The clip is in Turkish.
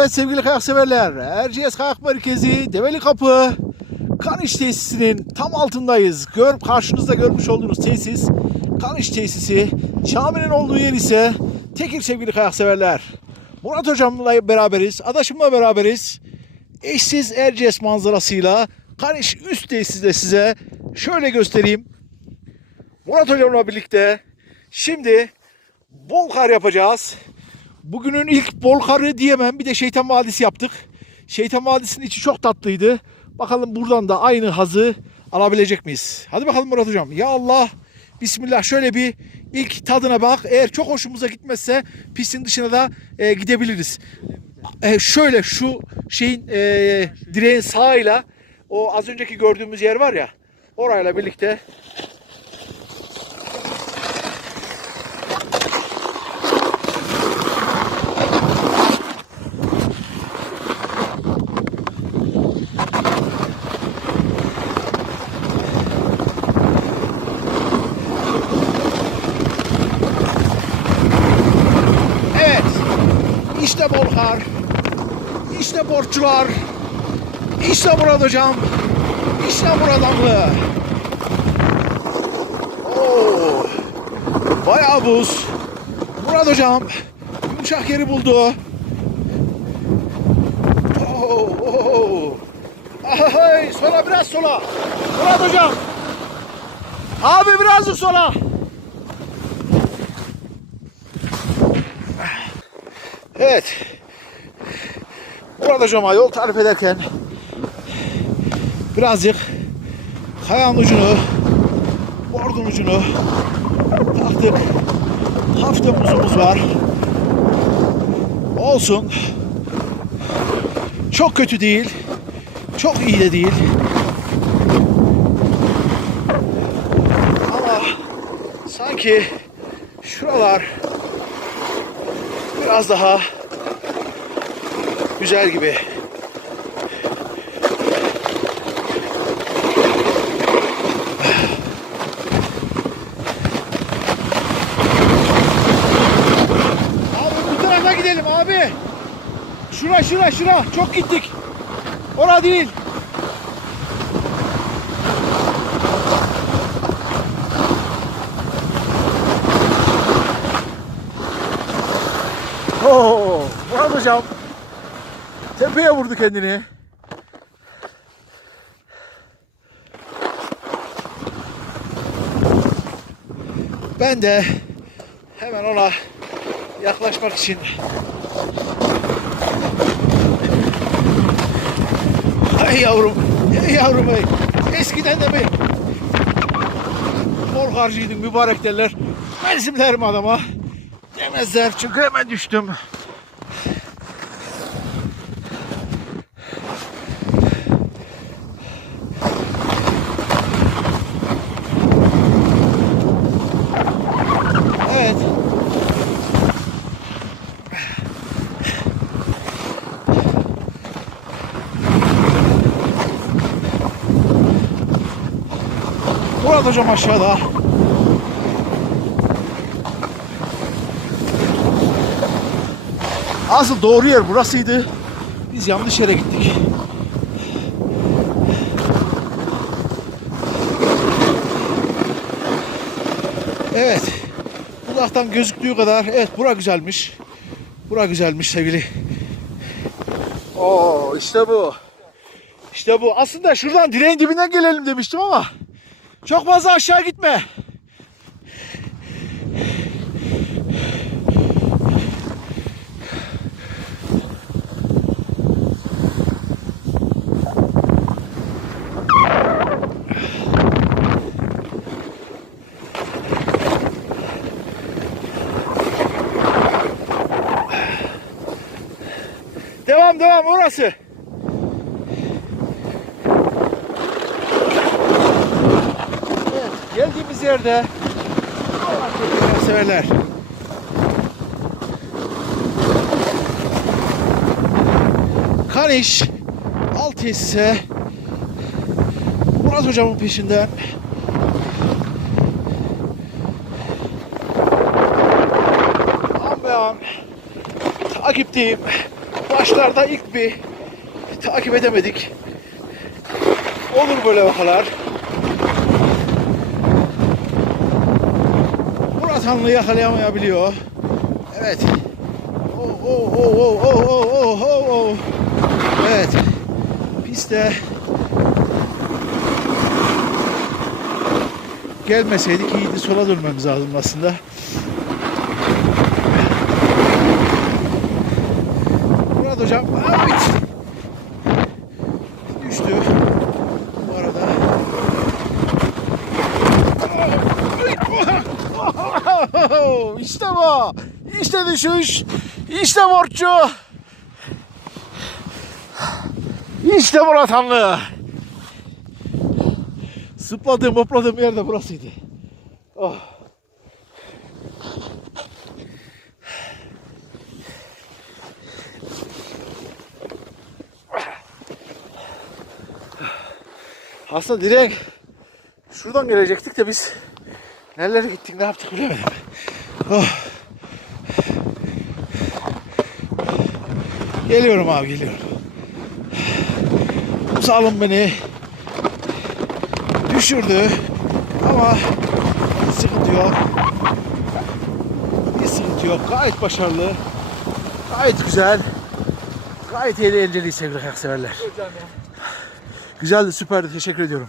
Evet sevgili kayak severler, Erciyes Kayak Merkezi, Develi Kapı, Kaniş Tesisi'nin tam altındayız. Gör, karşınızda görmüş olduğunuz tesis, Kaniş Tesisi. Caminin olduğu yer ise Tekir sevgili kayak severler. Murat hocamla beraberiz, adaşımla beraberiz. Eşsiz Erciyes manzarasıyla Kaniş üst tesisi de size şöyle göstereyim. Murat hocamla birlikte şimdi bol kar yapacağız. Bugünün ilk bol karı diyemem. Bir de Şeytan Vadisi yaptık. Şeytan Vadisi'nin içi çok tatlıydı. Bakalım buradan da aynı hazı alabilecek miyiz? Hadi bakalım Murat Hocam. Ya Allah. Bismillah. Şöyle bir ilk tadına bak. Eğer çok hoşumuza gitmezse pistin dışına da e, gidebiliriz. E, şöyle şu şeyin e, direğin sağıyla o az önceki gördüğümüz yer var ya orayla birlikte Evet. Bolkar. İşte borçlular. İşte Murat hocam. İşte Murat Damlı. Oo. Bayağı buz. Murat hocam yumuşak yeri buldu. Oo. Ay, sola biraz sola. Murat hocam. Abi birazcık sola. Evet. Burada hocama yol tarif ederken birazcık kayanın ucunu, bordun ucunu taktık. Hafta muzumuz var. Olsun. Çok kötü değil. Çok iyi de değil. Ama sanki şuralar biraz daha güzel gibi. Abi bu tarafa gidelim abi. Şura şura şura. Çok gittik. Ora değil. Oo, Murat hocam tepeye vurdu kendini. Ben de hemen ona yaklaşmak için Ay yavrum, ey yavrum ey. Eskiden de mi? Bol harcıydın mübarek derler. Mezimlerim adama. Demezler çünkü hemen düştüm. Evet. Murat hocam aşağıda. Asıl doğru yer burasıydı. Biz yanlış yere gittik. Evet. Uzaktan gözüktüğü kadar evet bura güzelmiş. Bura güzelmiş sevgili. Oo işte bu. İşte bu. Aslında şuradan direğin dibinden gelelim demiştim ama çok fazla aşağı gitme. Devam devam orası. Evet, geldiğimiz yerde severler. Kaniş alt tesise Murat hocamın peşinden an be an takipteyim. Başlarda ilk bir takip edemedik. Olur böyle vakalar. atanlığı yakalayamayabiliyor. Evet. Oh oh, oh, oh, oh, oh, oh, oh, oh, oh. Evet. Piste gelmeseydik iyiydi. Sola dönmemiz lazım aslında. Murat hocam. Ay! Düştü. Bu arada. İşte bu. İşte düşüş. İşte borçlu. İşte Murat Hanlı. Zıpladığım hopladığım yer de burasıydı. Oh. Aslında direkt şuradan gelecektik de biz nerelere gittik ne yaptık bilemedim. Oh. Geliyorum abi geliyorum. Salın beni düşürdü ama bir sıkıntı yok. Bir sıkıntı yok. Gayet başarılı. Gayet güzel. Gayet eğlenceli sevgili ayakseverler. Güzeldi, süperdi. Teşekkür ediyorum.